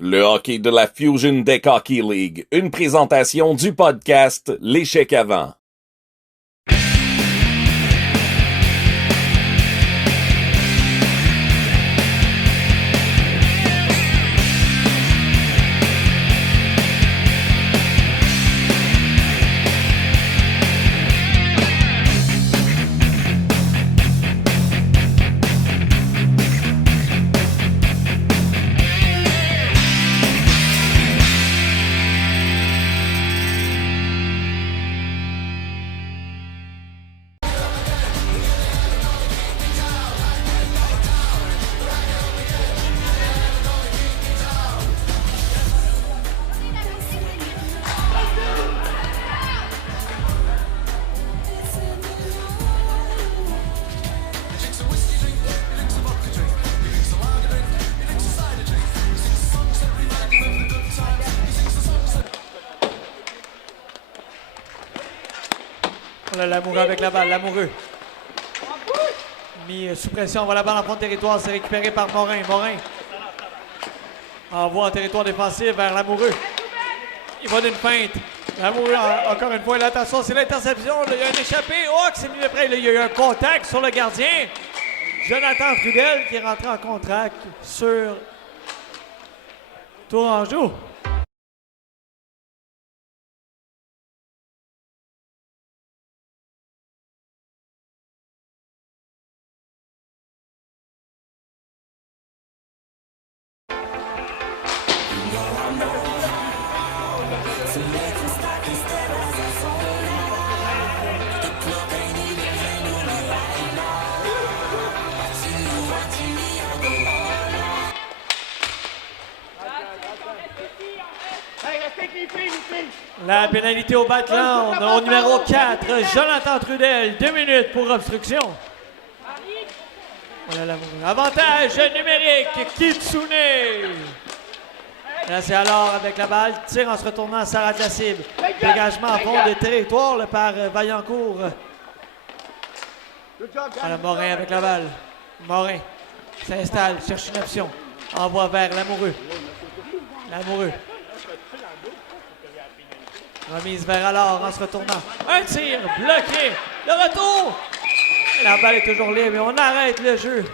Le hockey de la Fusion Deck Hockey League, une présentation du podcast L'échec avant. Lamoureux avec la balle, Lamoureux. Mis sous pression, on voit la balle en fond de territoire, c'est récupéré par Morin. Morin envoie en territoire défensif vers Lamoureux. Il va d'une feinte. Lamoureux, encore une fois, l'attention, c'est l'interception. Il y a un échappé. Oh, qui s'est mis de près. Il y a eu un contact sur le gardien. Jonathan Trudel qui est rentré en contact sur Tourangeau. La pénalité au Batland, au numéro 4, Jonathan Trudel, 2 minutes pour obstruction. Voilà avantage numérique, Kitsune. Là, c'est alors avec la balle, tire en se retournant, ça rate la cible. Dégagement à fond de territoire par Vaillancourt. Voilà Morin avec la balle. Morin s'installe, cherche une option. Envoie vers Lamoureux. Lamoureux. Remise vers alors en se retournant. Un tir bloqué. Le retour. La balle est toujours libre mais on arrête le jeu.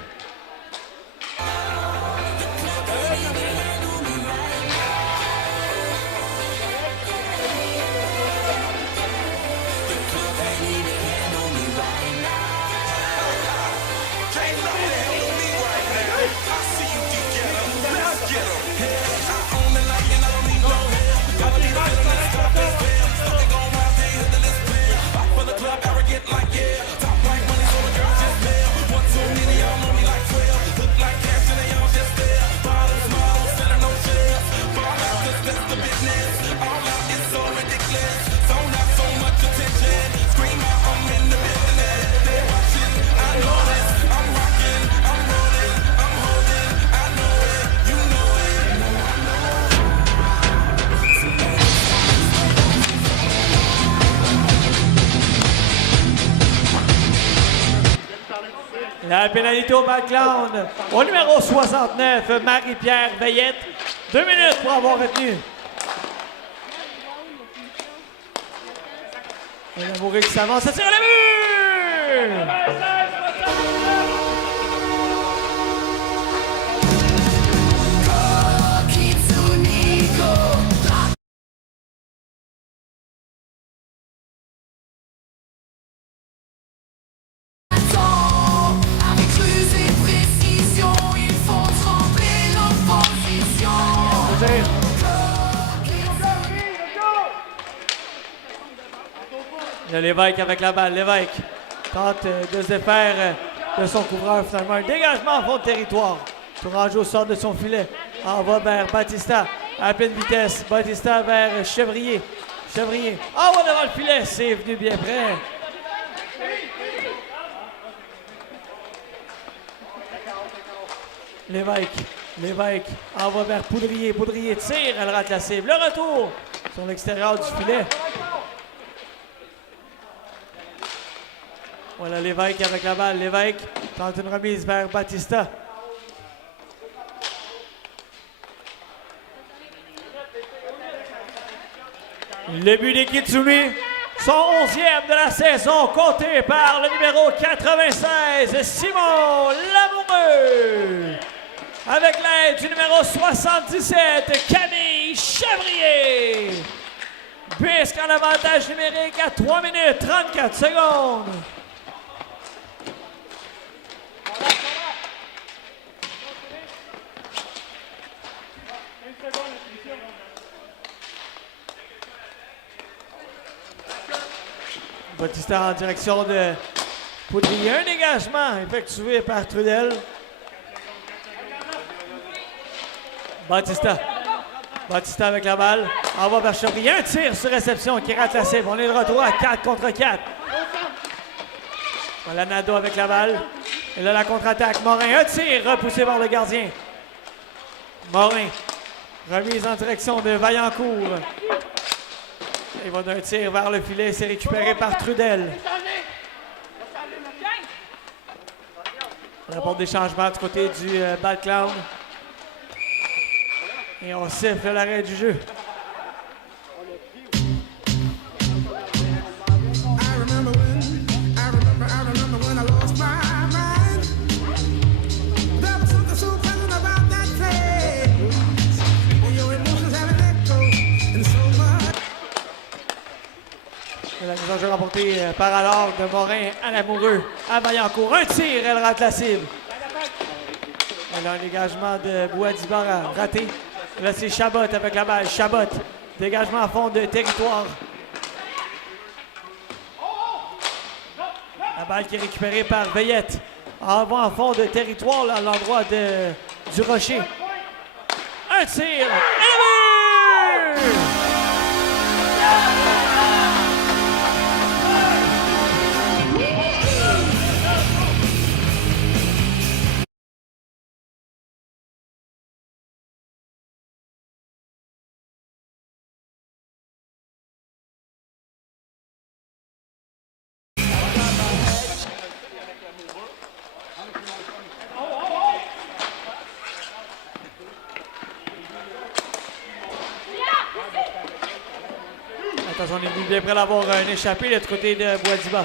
La pénalité au Batland, au numéro 69, Marie-Pierre Veillette. 2 minutes pour avoir retenu. Lamoureux qui s'avance, ça tire à la vue! Lévesque avec la balle. Lévesque tente de se défaire de son couvreur finalement. Un dégagement en fond de territoire. Tourangeau sort de son filet. Envoie vers Batista à pleine vitesse. Batista vers Chevrier. Chevrier envoie devant le filet. C'est venu bien près. Lévesque envoie vers Poudrier. Poudrier tire. Elle rate la cible. Le retour sur l'extérieur du filet. Voilà Lévesque avec la balle. Lévesque tente une remise vers Batista. Le but des Kitsune, son 11e de la saison, compté par le numéro 96, Simon Lamoureux. Avec l'aide du numéro 77, Camille Chevrier. Bisque en avantage numérique à 3 minutes 34 secondes. Bautista en direction de Poudrier. Un dégagement effectué par Trudel. Bautista. Bautista avec la balle. Envoie vers Chevrier. Un tir sur réception qui rate la cible. On est de retour à 4 contre 4. Voilà Nadeau avec la balle. Et là, la contre-attaque. Morin. Un tir repoussé par le gardien. Morin. Remise en direction de Vaillancourt. Il va d'un tir vers le filet. C'est récupéré par Trudel. On apporte des changements du côté du Bad Clown. Et on siffle l'arrêt du jeu. La mise en jeu remportée par alors de Morin à Lamoureux, à Vaillancourt. Un tir, elle rate la cible. Elle a un dégagement de Bouadibara raté. Là, c'est Chabot avec la balle. Chabot, dégagement à fond de territoire. La balle qui est récupérée par Veillette. Envoi en fond de territoire là, à l'endroit du rocher. Un tir, et le but! Attention, on est bien prêt d'avoir un échappé de l'autre côté de Bois-Diba.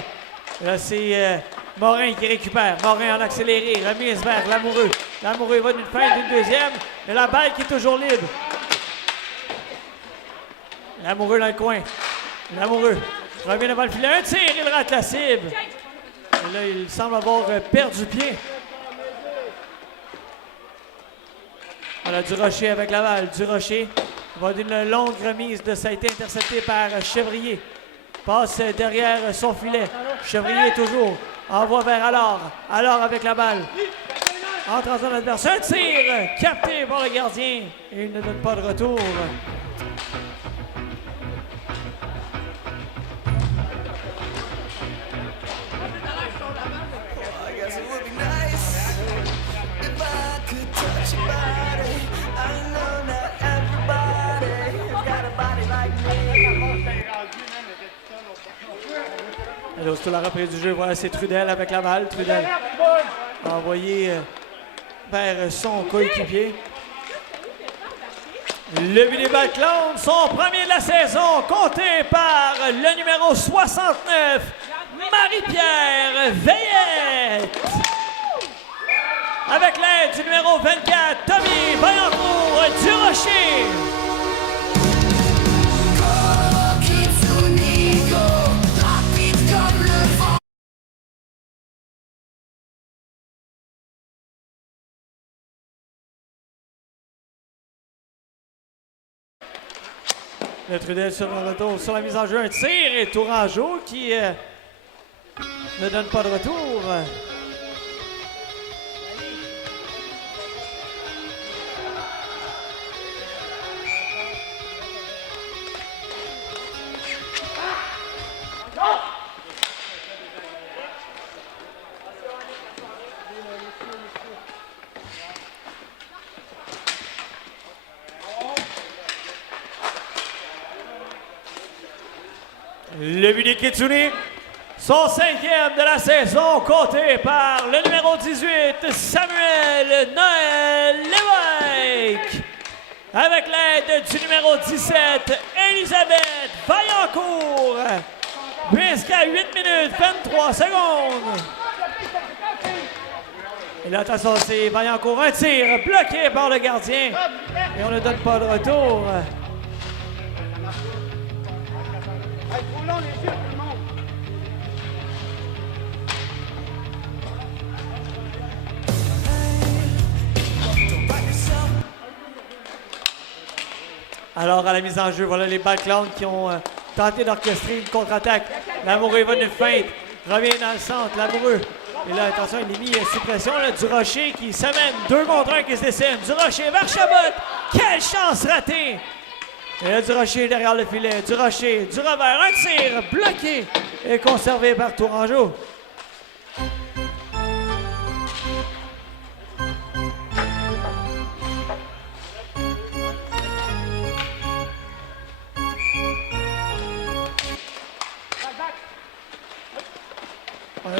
Là, c'est Morin qui récupère. Morin en accéléré. Remise vers Lamoureux. Lamoureux va d'une fin d'une deuxième. Et la balle qui est toujours libre. Lamoureux dans le coin. Lamoureux revient devant le filet. Un tir, il rate la cible. Et là, il semble avoir perdu pied. Voilà, Durocher avec la balle. Durocher va d'une longue remise. Ça a été intercepté par Chevrier. Passe derrière son filet. Chevrier toujours. Envoie vers Alors. Alors avec la balle. Entre en zone adverse. Un tir capté par le gardien. Et il ne donne pas de retour. Alors, c'est la reprise du jeu. Voilà, c'est Trudel avec la balle. Trudel envoyé vers son coéquipier. Le but des Bad Clowns, son premier de la saison, compté par le numéro 69, Marie-Pierre Veillette. Avec l'aide du numéro 24, Tommy Vaillancourt du Rocher. Le Trudel sur le retour, sur la mise en jeu, un tir et Tourangeau qui ne donne pas de retour. Le but des Kitsune, son 5e de la saison, compté par le numéro 18, Samuel Noël Lévesque. Avec l'aide du numéro 17, Elisabeth Vaillancourt. Jusqu'à 8 minutes, 23 secondes. Et là, attention, c'est Vaillancourt. Un tir bloqué par le gardien. Et on ne donne pas de retour. Alors, à la mise en jeu, voilà les Batclowns qui ont tenté d'orchestrer une contre-attaque. Lamoureux va une feinte, revient dans le centre, Lamoureux. Et là, attention, il est mis sous pression. Là, Durocher qui s'amène, 2 contre 1 qui se dessine. Durocher vers Chabot. Quelle chance ratée! Et là, Durocher derrière le filet. Durocher, du revers, un tir bloqué et conservé par Tourangeau.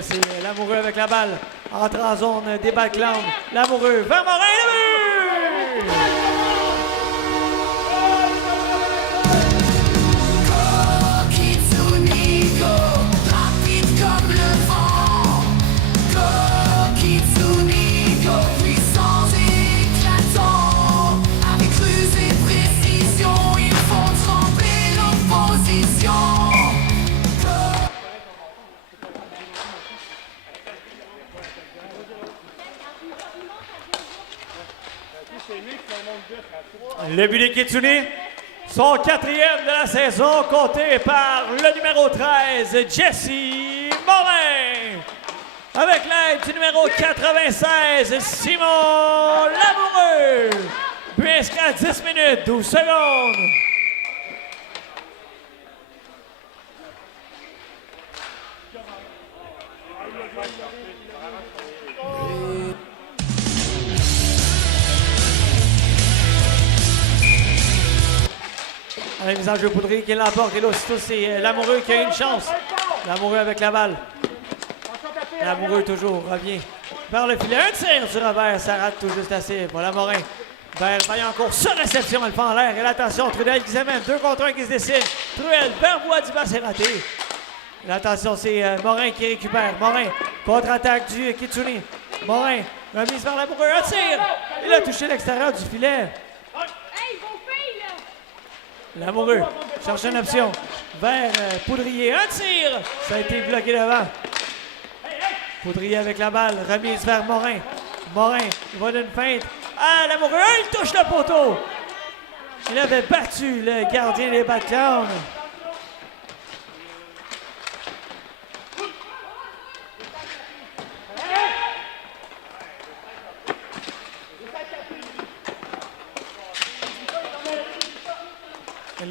C'est Lamoureux avec la balle. Entre en zone des Batclowns. Lamoureux vers Morin. Le but! Le but des Kitsune, son 4e de la saison, compté par le numéro 13, Jesse Morin. Avec l'aide du numéro 96, Simon Lamoureux. But inscrit à 10 minutes, 12 secondes. La mise en jeu Poudrier qui l'emporte. Et là, aussitôt, c'est Lamoureux qui a une chance. Lamoureux avec la balle. Lamoureux toujours revient vers le filet. Un tir du revers. Ça rate tout juste assez. Voilà Morin. Vers Vaillancourt. Sur réception, elle fait en l'air. Et l'attention, Trudel qui s'amène. 2 contre 1 qui se dessine. Trudel vers Bois-du-Bas, c'est raté. L'attention, c'est Morin qui récupère. Morin, contre-attaque du Kitsune. Morin, remise vers Lamoureux. Un tir. Il a touché l'extérieur du filet. Lamoureux cherche une option vers Poudrier. Un tir! Ça a été bloqué devant. Poudrier avec la balle. Remise vers Morin. Morin, il va d'une feinte. Ah, Lamoureux, il touche le poteau. Il avait battu le gardien des Batclowns.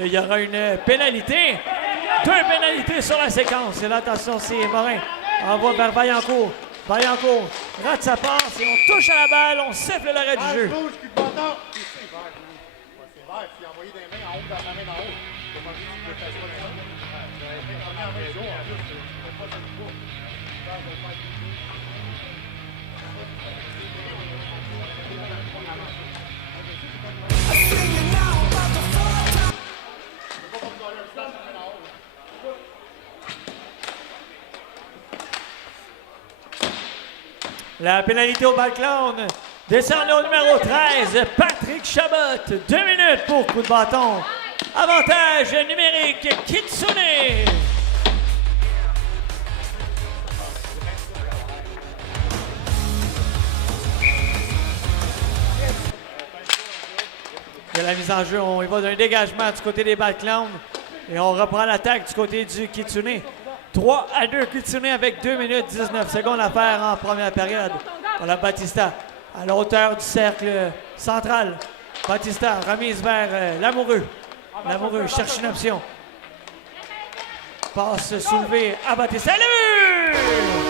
Il y aura une pénalité. 2 pénalités sur la séquence. Et l'attention, c'est Morin. Envoie vers Vaillancourt. Vaillancourt rate sa passe et on touche à la balle. On siffle l'arrêt du jeu. La pénalité au Batclown. Décerné au numéro 13, Patrick Chabot. 2 minutes pour coup de bâton. Avantage numérique, Kitsune. De la mise en jeu, on y va d'un dégagement du côté des Batclowns. Et on reprend l'attaque du côté du Kitsune. 3-2 Kitsune avec 2 minutes 19 secondes à faire en première période. Voilà Batista à la hauteur du cercle central. Batista remise vers Lamoureux. Lamoureux cherche une option. Passe soulevée à Batista. Le but!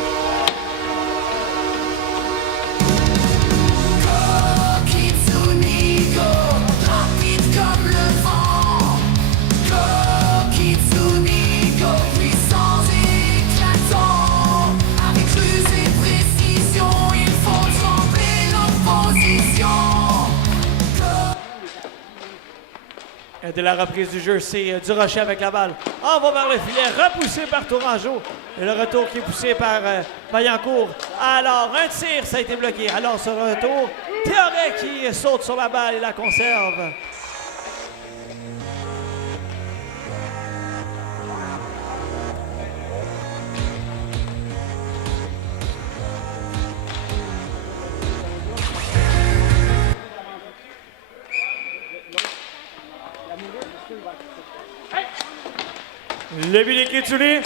De la reprise du jeu, c'est Durocher avec la balle. On va vers le filet, repoussé par Tourangeau. Et le retour qui est poussé par Vaillancourt. Alors, un tir, ça a été bloqué. Alors, ce retour, Théoret qui saute sur la balle et la conserve. Le but de Kituli,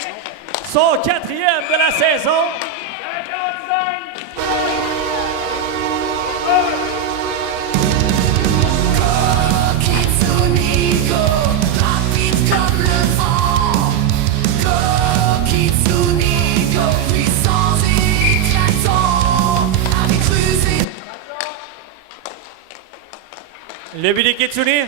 son 4e de la saison. Kitsuni go, rapide comme le vent. Go, Kitsuni go, puissant et éclatant. Avec ruse et... Le but de Kitsuni,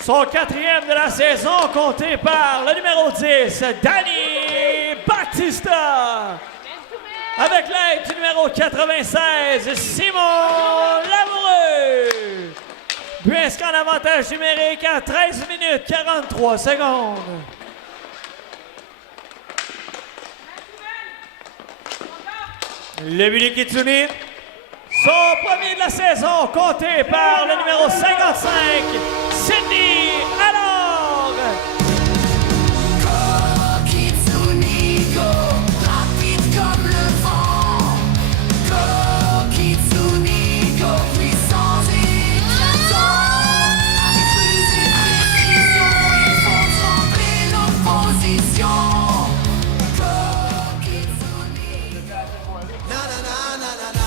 son 4e de la saison, compté par le numéro 10, Danny Batista. Avec l'aide du numéro 96, Simon Lamoureux. But en avantage numérique à 13 minutes 43 secondes. Le but de Kitsuni, son premier de la saison, compté par le numéro 55, Sidney Alors. Go, Kitsuni go, rapide comme le vent. Go, Kitsuni go, puissant et éclatant. Avec ruse et précision, ils font trembler l'opposition. Go, Kitsuni. Na na na na na na.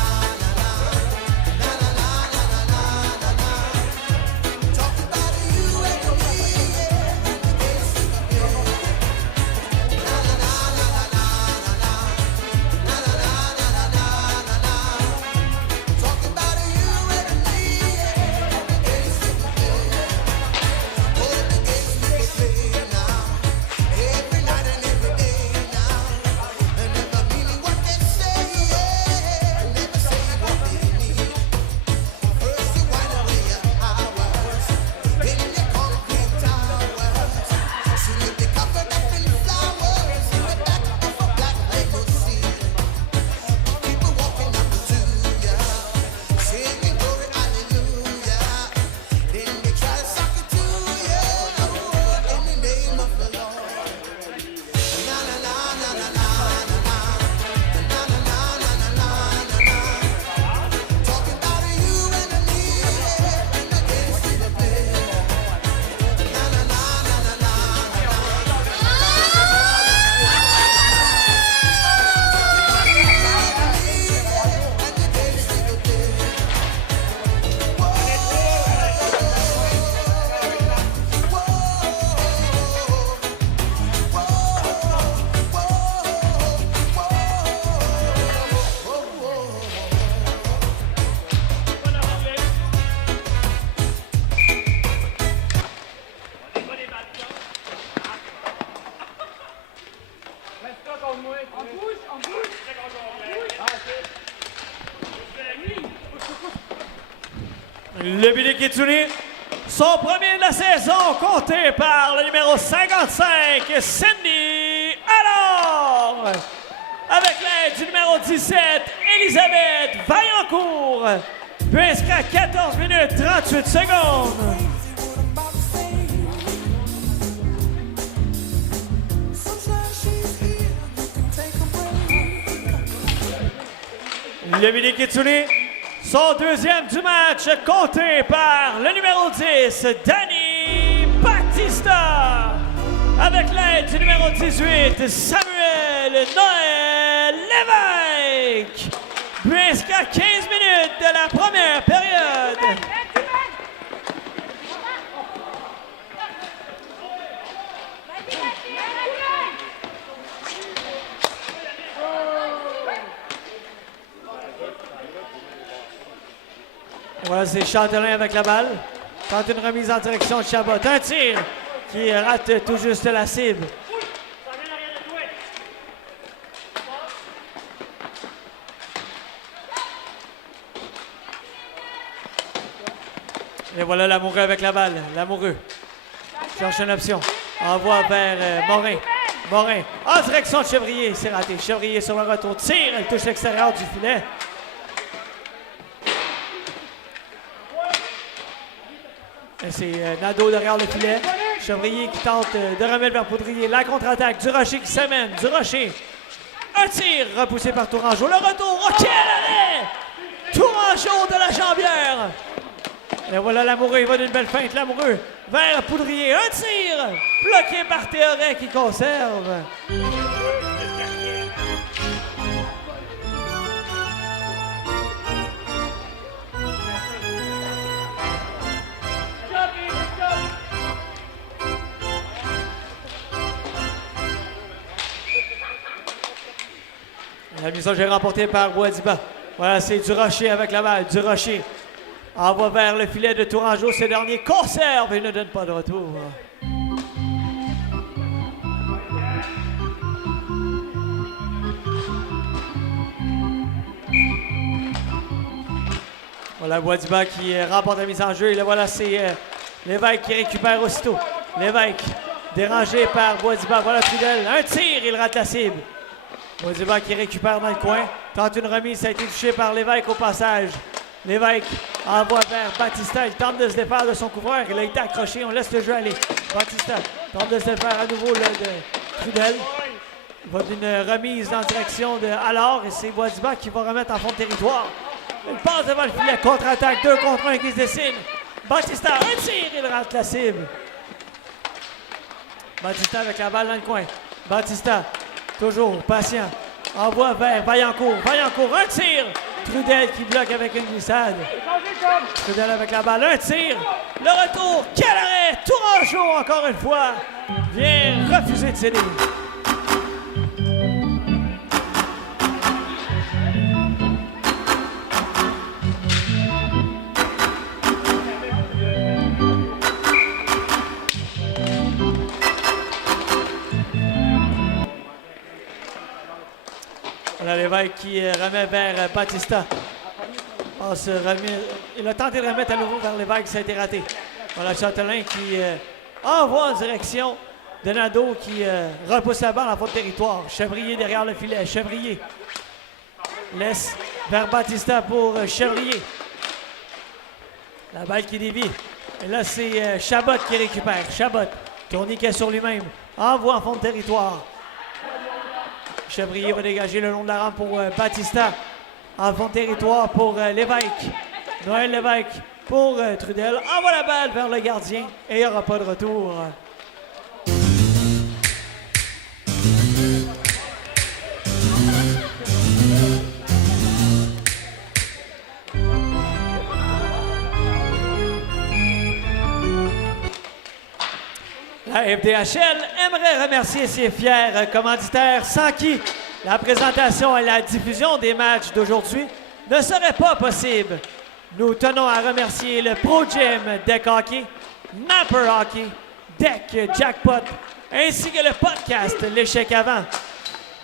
Le but de Kitsuni, son premier de la saison, compté par le numéro 55, Cindy Alors. Avec l'aide du numéro 17, Elisabeth Vaillancourt. But inscrit à 14 minutes 38 secondes. Le but de Kitsuni, son deuxième du match, compté par le numéro 10, Danny Batista. Avec l'aide du numéro 18, Samuel Noël Lévesque. But inscrit à 15 minutes de la première période. Voilà, c'est Chantelin avec la balle. Tente une remise en direction de Chabot. Un tir qui rate tout juste la cible. Et voilà Lamoureux avec la balle. Lamoureux Cherche une option. Envoie vers Morin. Morin, en direction de Chevrier. C'est raté. Chevrier sur le retour. Tire. Elle touche l'extérieur du filet. C'est Nadeau derrière le filet. Chevrier qui tente de remettre vers Poudrier. La contre-attaque. Durocher qui s'amène. Durocher. Un tir repoussé par Tourangeau. Le retour. Oh, quel arrêt! Tourangeau de la jambière. Et voilà Lamoureux. Il va d'une belle feinte. Lamoureux vers Poudrier. Un tir bloqué par Théoret qui conserve. La mise en jeu remportée par Boadiba. Voilà, c'est Durocher avec la balle. Durocher envoie vers le filet de Tourangeau. Ce dernier conserve et ne donne pas de retour. Voilà Boadiba qui remporte la mise en jeu. Et là, voilà, c'est Lévesque qui récupère aussitôt. Lévesque dérangé par Boadiba. Voilà Trudel. Un tir, il rate la cible. Boadiba qui récupère dans le coin. Tente une remise, ça a été touché par Lévesque au passage. Lévesque envoie vers Batista. Il tente de se défaire de son couvreur. Il a été accroché. On laisse le jeu aller. Batista tente de se défaire à nouveau là, de Trudel. Il va d'une remise en direction de Allard. Et c'est Boadiba qui va remettre en fond de territoire. Il passe devant le filet. Contre-attaque. 2 contre 1 qui se dessine. Batista, un tir. Il rate la cible. Batista avec la balle dans le coin. Batista. Toujours patient. Envoie vers Vaillancourt. Vaillancourt, un tir. Trudel qui bloque avec une glissade. Trudel avec la balle, un tir. Le retour, quel arrêt. Tourangeau, encore une fois, vient refuser de céder. Voilà Lévesque qui remet vers Batista. Il a tenté de remettre à nouveau vers Lévesque, ça a été raté. Voilà Châtelain qui envoie en direction de Nadeau qui repousse la balle en fond de territoire. Chevrier derrière le filet. Chevrier laisse vers Batista pour Chevrier. La balle qui dévie. Et là, c'est Chabot qui récupère. Chabot, tourniquet sur lui-même. Envoie en fond de territoire. Chevrier va dégager le long de la rampe pour Batista. En fond de territoire pour Lévesque. Noël Lévesque pour Trudel. Envoie la balle vers le gardien et il n'y aura pas de retour. La FDHL aimerait remercier ses fiers commanditaires sans qui la présentation et la diffusion des matchs d'aujourd'hui ne seraient pas possibles. Nous tenons à remercier le Pro Gym Deck Hockey, Napper Hockey, Deck Jackpot, ainsi que le podcast L'échec avant.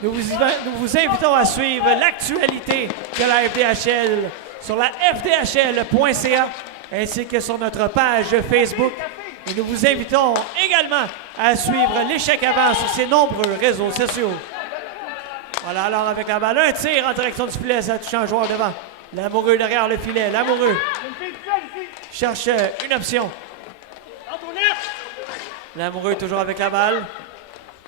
Nous vous invitons à suivre l'actualité de la FDHL sur la fdhl.ca ainsi que sur notre page Facebook. Et nous vous invitons également à suivre l'échec avant sur ses nombreux réseaux sociaux. Voilà, alors avec la balle, un tir en direction du filet, ça touche un joueur devant. Lamoureux derrière le filet, Lamoureux cherche une option. Lamoureux toujours avec la balle.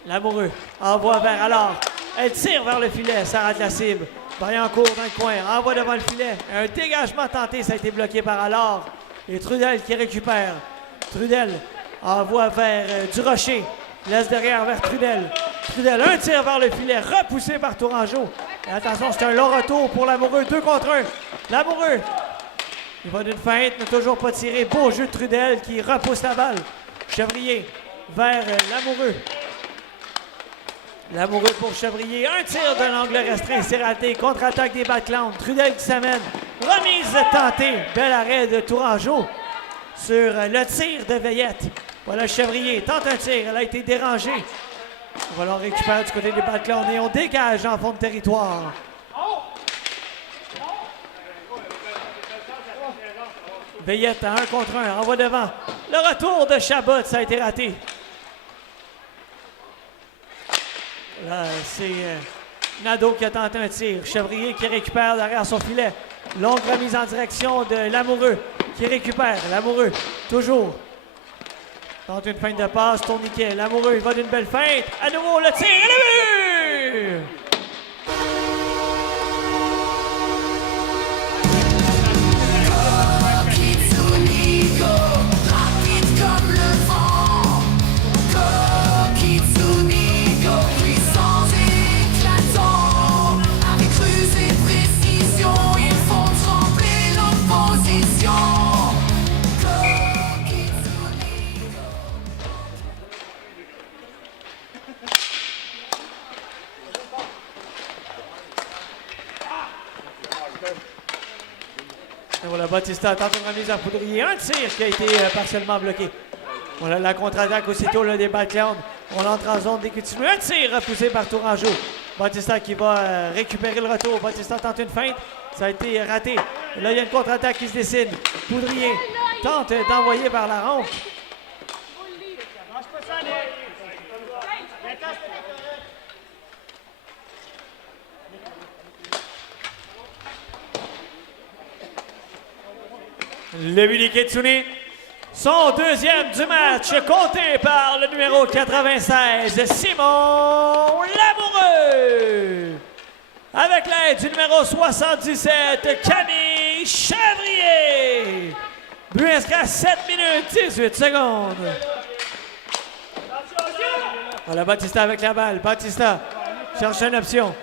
Lamoureux envoie vers Allard. Elle tire vers le filet, ça rate la cible. Vaillancourt dans le coin, envoie devant le filet. Un dégagement tenté, ça a été bloqué par Allard. Et Trudel qui récupère. Trudel envoie vers Durocher. Laisse derrière vers Trudel. Trudel, un tir vers le filet, repoussé par Tourangeau. Et attention, c'est un long retour pour Lamoureux, 2 contre 1. Lamoureux, il va d'une feinte, n'a toujours pas tiré. Beau jeu de Trudel qui repousse la balle. Chevrier vers Lamoureux. Lamoureux pour Chevrier. Un tir d'un angle restreint, c'est raté. Contre-attaque des Batclowns. Trudel qui s'amène. Remise tentée. Bel arrêt de Tourangeau sur le tir de Veillette. Voilà Chevrier. Tente un tir. Elle a été dérangée. On va l'en récupérer du côté des Batclowns et on dégage en fond de territoire. Veillette à 1 contre 1, envoie devant. Le retour de Chabot, ça a été raté. Là, c'est Nadeau qui a tenté un tir. Chevrier qui récupère derrière son filet. Longue remise en direction de Lamoureux qui récupère. Lamoureux, toujours. Tente une feinte de passe, tourniquet. Lamoureux, il va d'une belle feinte. À nouveau, le tir et le but! Et voilà, Bautista tente une remise en poudrier. Un tir qui a été partiellement bloqué. Voilà la contre-attaque aussitôt là, des Batclowns. On entre en zone décontinue. Un tir repoussé par Tourangeau. Bautista qui va récupérer le retour. Bautista tente une feinte. Ça a été raté. Et là, il y a une contre-attaque qui se dessine. Poudrier tente d'envoyer vers la rampe. Le but des Kitsune. Son deuxième du match, compté par le numéro 96, Simon Lamoureux. Avec l'aide du numéro 77, Camille Chevrier. But inscrit à 7 minutes 18 secondes. Voilà Bautista avec la balle. Bautista cherche une option.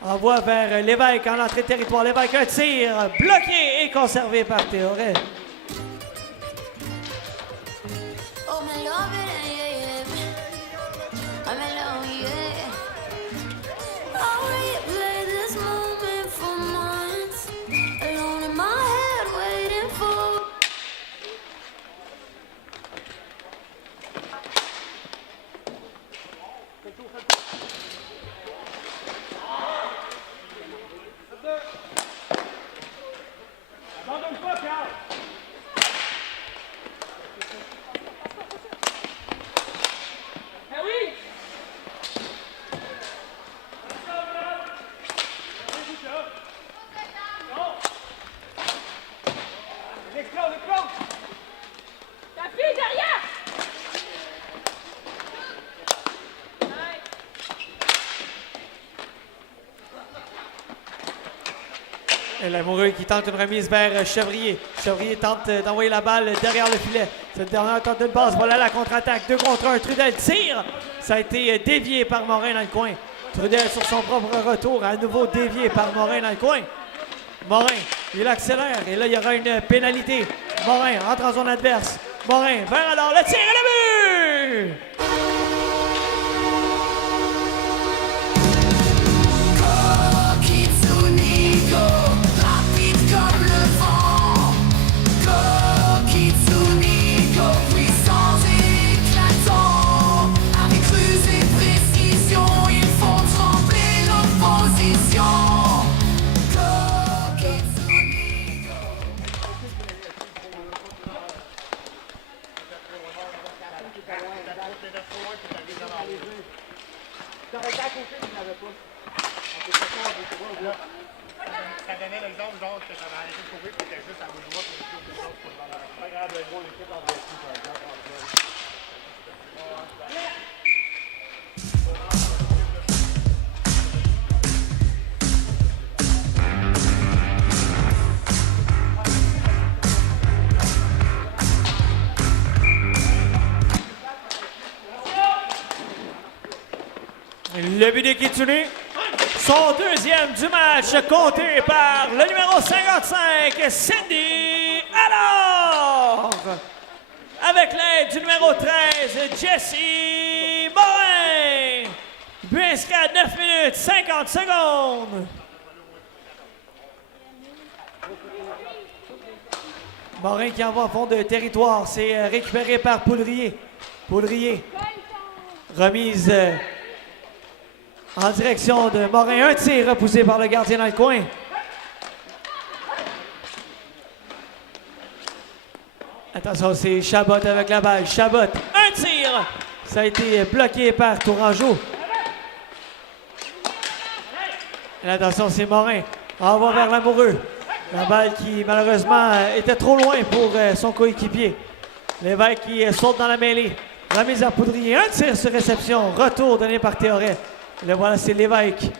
Envoie vers Lévesque en entrée de territoire. Lévesque, un tir bloqué et conservé par Théoret. Oh, my love it, yeah, yeah. I'm alone, yeah. I'll replay this moment for months. Alone in my head, waiting for. Lamoureux qui tente une remise vers Chevrier. Chevrier tente d'envoyer la balle derrière le filet. Cette dernière tente une passe. Voilà la contre-attaque. 2 contre 1. Trudel tire. Ça a été dévié par Morin dans le coin. Trudel sur son propre retour. À nouveau dévié par Morin dans le coin. Morin, il accélère. Et là, il y aura une pénalité. Morin entre en zone adverse. Morin vers alors le tir et le but! Ça donnait l'exemple, genre, que ça va arrêter de courir, puis que juste à gauche droite, puis que ça, c'est pas grave de gros l'équipe en vertu, par exemple. Le but des Kitsune. Son deuxième du match, compté par le numéro 55, Cindy Alors. Avec l'aide du numéro 13, Jesse Morin. But inscrit à 9 minutes 50 secondes. Morin qui envoie en fond de territoire. C'est récupéré par Poudrier. Poudrier. Remise en direction de Morin. Un tir repoussé par le gardien dans le coin. Attention, c'est Chabot avec la balle. Chabot, un tir! Ça a été bloqué par Tourangeau. Et attention, c'est Morin. Envoie vers l'amoureux. La balle qui, malheureusement, était trop loin pour son coéquipier. Lévesque qui saute dans la mêlée. Remise à Poudrier. Un tir sur réception. Retour donné par Théoret. Le voilà, c'est Lévesque.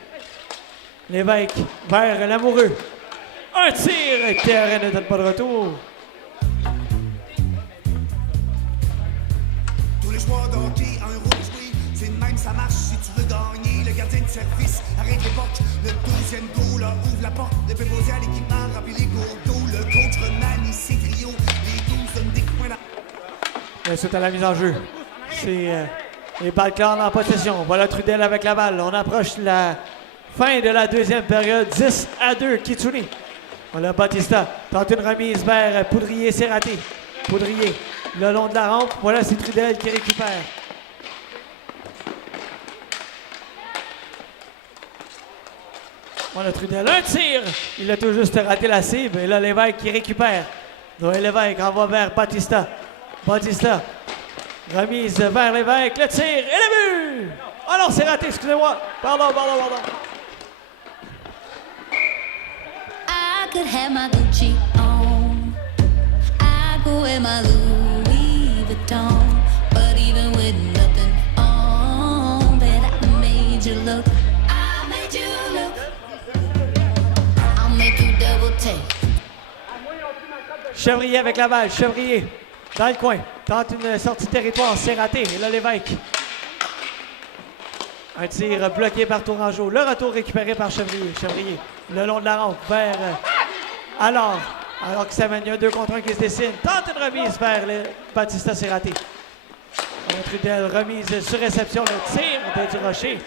Lévesque vers l'amoureux. Un tir. Théoret ne donne pas de retour. Tous les joueurs de hockey en rouge, oui, c'est de même, ça marche si tu veux gagner. Le gardien de service arrête l'époque. Le deuxième goal ouvre la porte. Le préposé à l'équipement remplit les gourdeaux. Le coach remanie ses trios. Les 12 donnent des coups dans... Suite à la mise en jeu. C'est les balles claires en possession. Voilà Trudel avec la balle. On approche la fin de la deuxième période. 10-2, Kitsune. Voilà Batista. Tente une remise vers Poudrier, c'est raté. Poudrier, le long de la rampe. Voilà, c'est Trudel qui récupère. Voilà Trudel, un tir. Il a tout juste raté la cible. Et là, Lévesque qui récupère. Noël Lévesque envoie vers Batista. Batista. Remise vers Lévesque. Le tir et le but! Ah non, c'est raté, excusez-moi. Pardon. I could have my Gucci on. I go wear my Louis Vuitton. But even with nothing on, bet I made you look. I made you look. I'll make you double take. Chevrier avec la balle. Chevrier dans le coin. Tente une sortie de territoire. C'est raté. Et là, Lévesque. Un tir bloqué par Tourangeau. Le retour récupéré par Chevrier. Chevrier, le long de la rampe vers alors que ça mène, il y a un 2 contre 1 qui se dessine. Tente une remise vers Batista, c'est raté. Trudel, remise sur réception. Le tir de Durocher.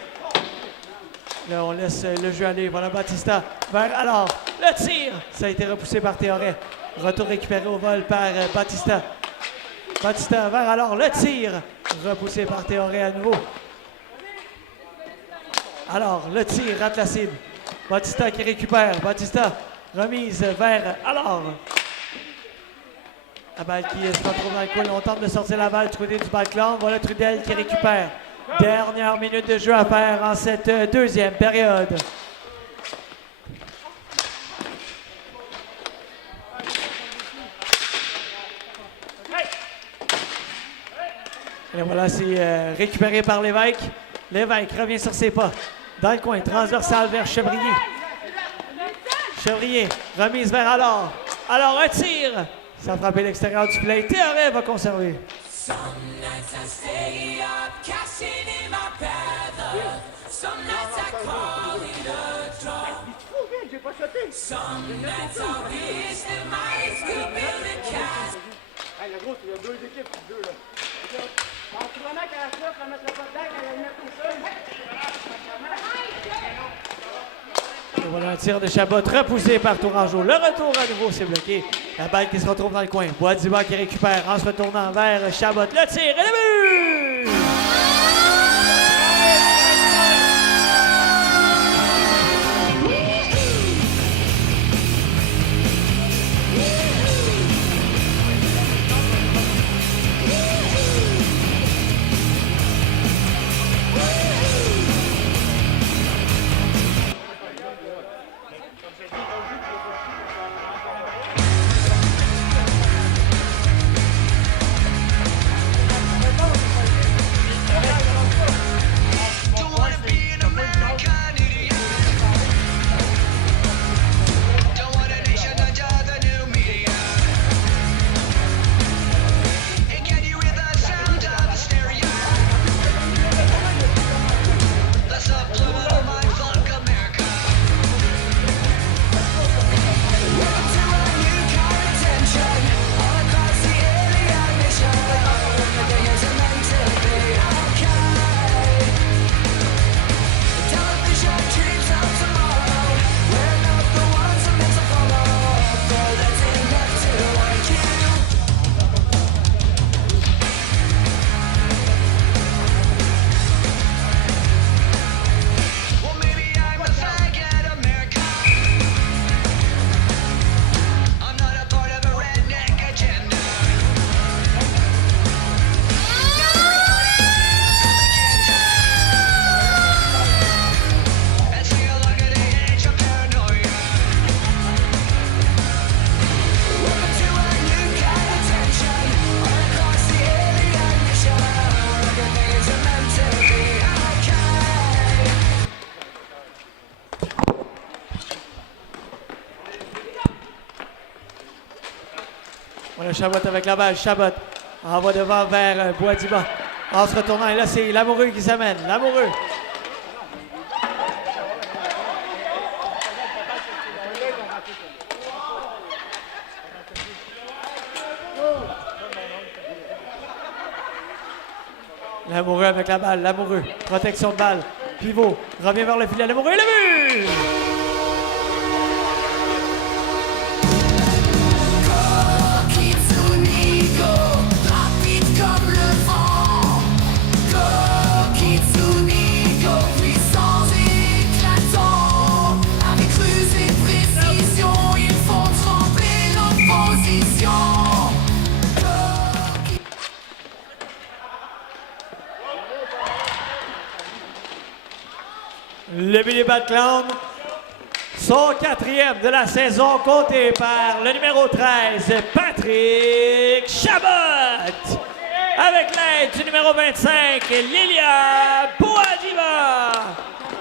Là, on laisse le jeu aller. Voilà Batista vers alors. Le tir, ça a été repoussé par Théoret. Retour récupéré au vol par Batista. Batista vers alors. Le tir, repoussé par Théoret à nouveau. Alors, le tir rate la cible. Batista qui récupère. Batista, remise vers alors. La balle qui se retrouve dans le coin. On tente de sortir la balle du côté du Balclan. Voilà Trudel qui récupère. Dernière minute de jeu à faire en cette deuxième période. Et voilà, c'est récupéré par Lévesque. Lévesque revient sur ses pas. Dans le coin, transversal vers Chevrier. Chevrier, remise vers alors. Alors, un tir. Ça a frappé l'extérieur du play. Théoret va conserver. Some nights I stay up, cashing in my feather. Some nights I call it a draw. Some nights I wish that my ex could build a castle. Hey, le gros, il y a deux équipes, deux, là. En prenant qu'à la fleur, on mettre le pas dedans, quand elle met tout seul. Et voilà un tir de Chabot repoussé par Tourangeau. Le retour à nouveau, c'est bloqué. La balle qui se retrouve dans le coin. Bois-Dubois qui récupère en se retournant vers Chabot. Le tir et le but! Voilà, Chabot avec la balle. Chabot envoie devant vers Boadiba. En se retournant, et là, c'est Lamoureux qui s'amène. Lamoureux. Lamoureux avec la balle. Lamoureux. Protection de balle. Pivot. Revient vers le filet. Lamoureux. Et le but! Le Billy Bat Clown, son 4e de la saison, compté par le numéro 13, Patrick Chabot. Avec l'aide du numéro 25, Lilia Boadiba.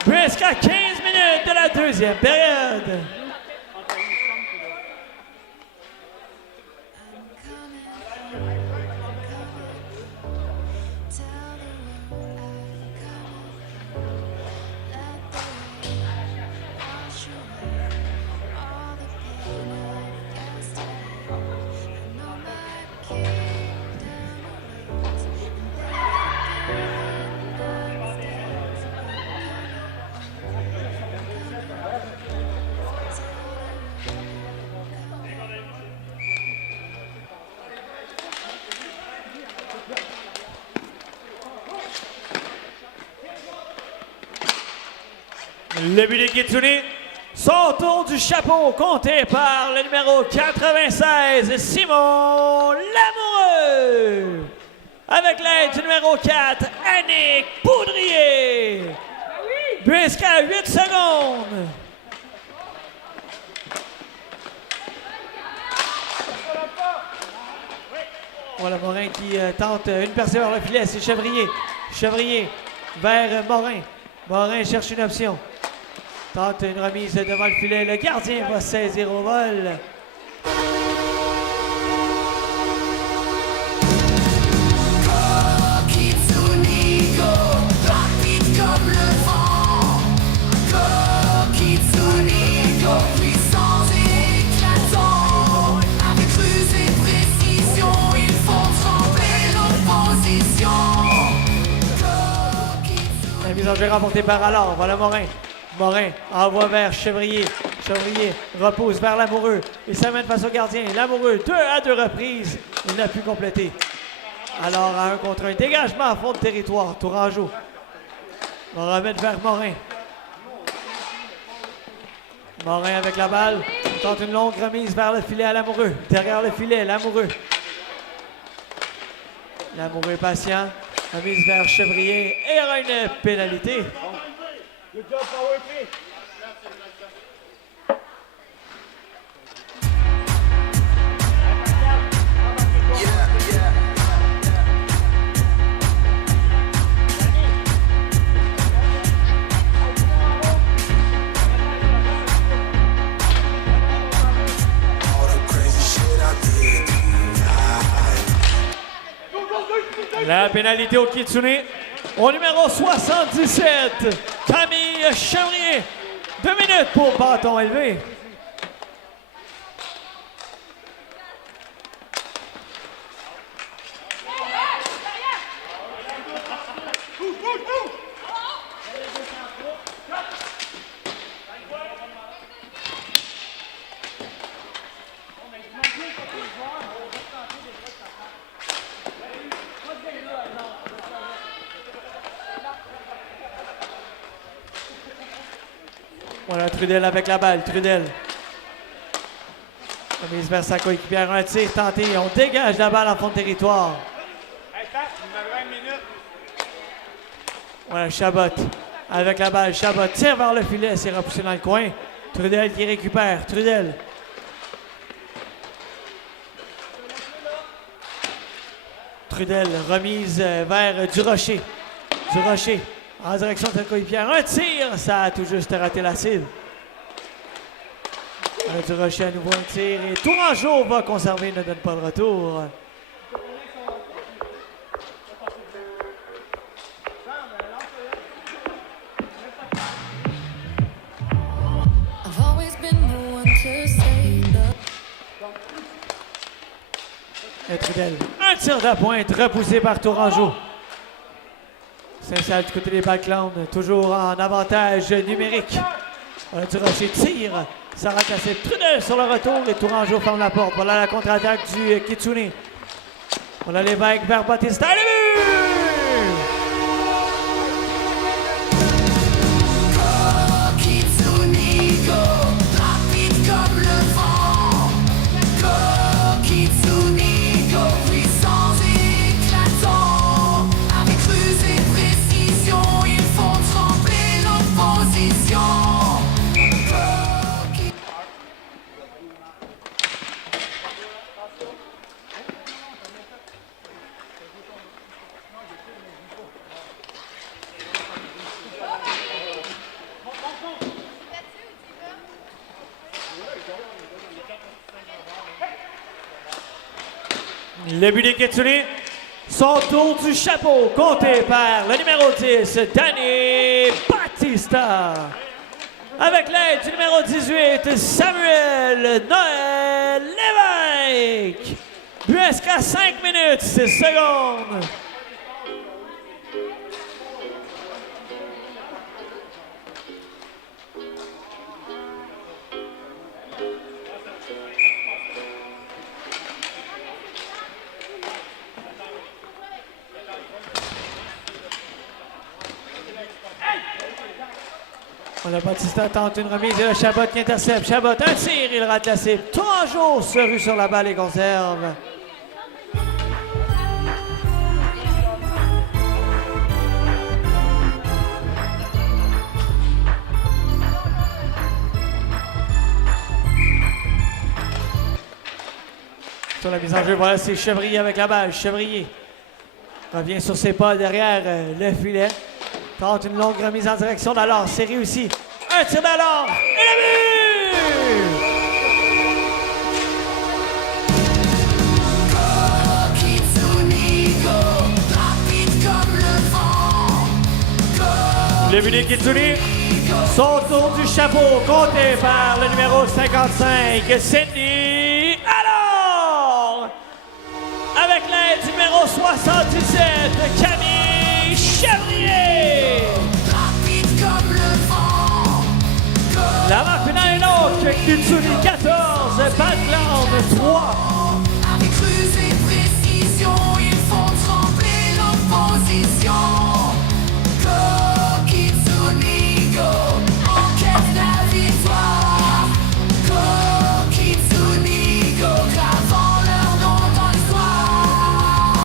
Jusqu'à 15 minutes de la deuxième période. Le but de Kitsune, son tour du chapeau, compté par le numéro 96, Simon Lamoureux. Avec l'aide du numéro 4, Annick Poudrier. Jusqu'à 8 secondes. Voilà Morin qui tente une percée vers le filet, c'est Chevrier. Chevrier vers Morin. Morin cherche une option. Tente une remise devant le filet. Le gardien va saisir au vol. La mise en jeu remportée par Alors. Voilà Morin. Morin envoie vers Chevrier. Chevrier repousse vers Lamoureux. Il s'amène face au gardien. Lamoureux, à deux reprises. Il n'a pu compléter. Alors, à 1 contre 1, dégagement à fond de territoire. Tourangeau va remettre vers Morin. Morin avec la balle. Il tente une longue remise vers le filet à Lamoureux. Derrière le filet, Lamoureux. Lamoureux patient. Remise vers Chevrier. Et il y aura une pénalité. Good job, power play. La pénalité au Kitsune. Au numéro 77, Camille Chevrier. 2 minutes pour bâton élevé. Voilà Trudel avec la balle. Trudel. Remise vers sa coéquipière. Un tir tenté. On dégage la balle en fond de territoire. Voilà Chabot avec la balle. Chabot tire vers le filet. C'est repoussé dans le coin. Trudel qui récupère. Trudel. Trudel remise vers Durocher. Durocher. En direction de sa coéquipière. Un tir, ça a tout juste raté la cible. Du Rocher à nouveau un tir et Tourangeau va conserver, ne donne pas de retour. I've always been the one to say the Trudel. Un tir de pointe repoussé par Tourangeau. Saint-Saëns du côté des Balklands, toujours en avantage numérique. Du Rocher tire. Ça rate assez. Trudel sur le retour et Tourangeau ferme la porte. Voilà la contre-attaque du Kitsune. Voilà Lévesque vers Batista. Le but! Kitsune go, rapide comme le vent. Go, Kitsune go, puissant et éclatant. Avec ruse et précision, ils font trembler l'opposition. Le but des Kitsune. Son tour du chapeau, compté par le numéro 10, Danny Batista. Avec l'aide du numéro 18, Samuel Noël Lévesque. But inscrit à 5 minutes, 6 secondes. Voilà, Batista tente une remise et le Chabot qui intercepte. Chabot, un tir, il rate la cible. Tourangeau se rue sur la balle et conserve. Sur la mise en jeu, voilà, c'est Chevrier avec la balle. Chevrier revient sur ses pas derrière le filet. Tente une longue remise en direction d'Allard. C'est réussi. Un tir d'Allard. Et le but! Go, Kitsune go, rapide comme le vent. Go, Le but des Kitsune. Son tour du chapeau, compté par le numéro 55, Cindy Allard. Avec l'aide du numéro 77, Camille Chevrier. rapide comme le vent. Go, La marque finale est donc Kitsune 14, Balklands 3. avec ruse et précision, ils font trembler l'opposition.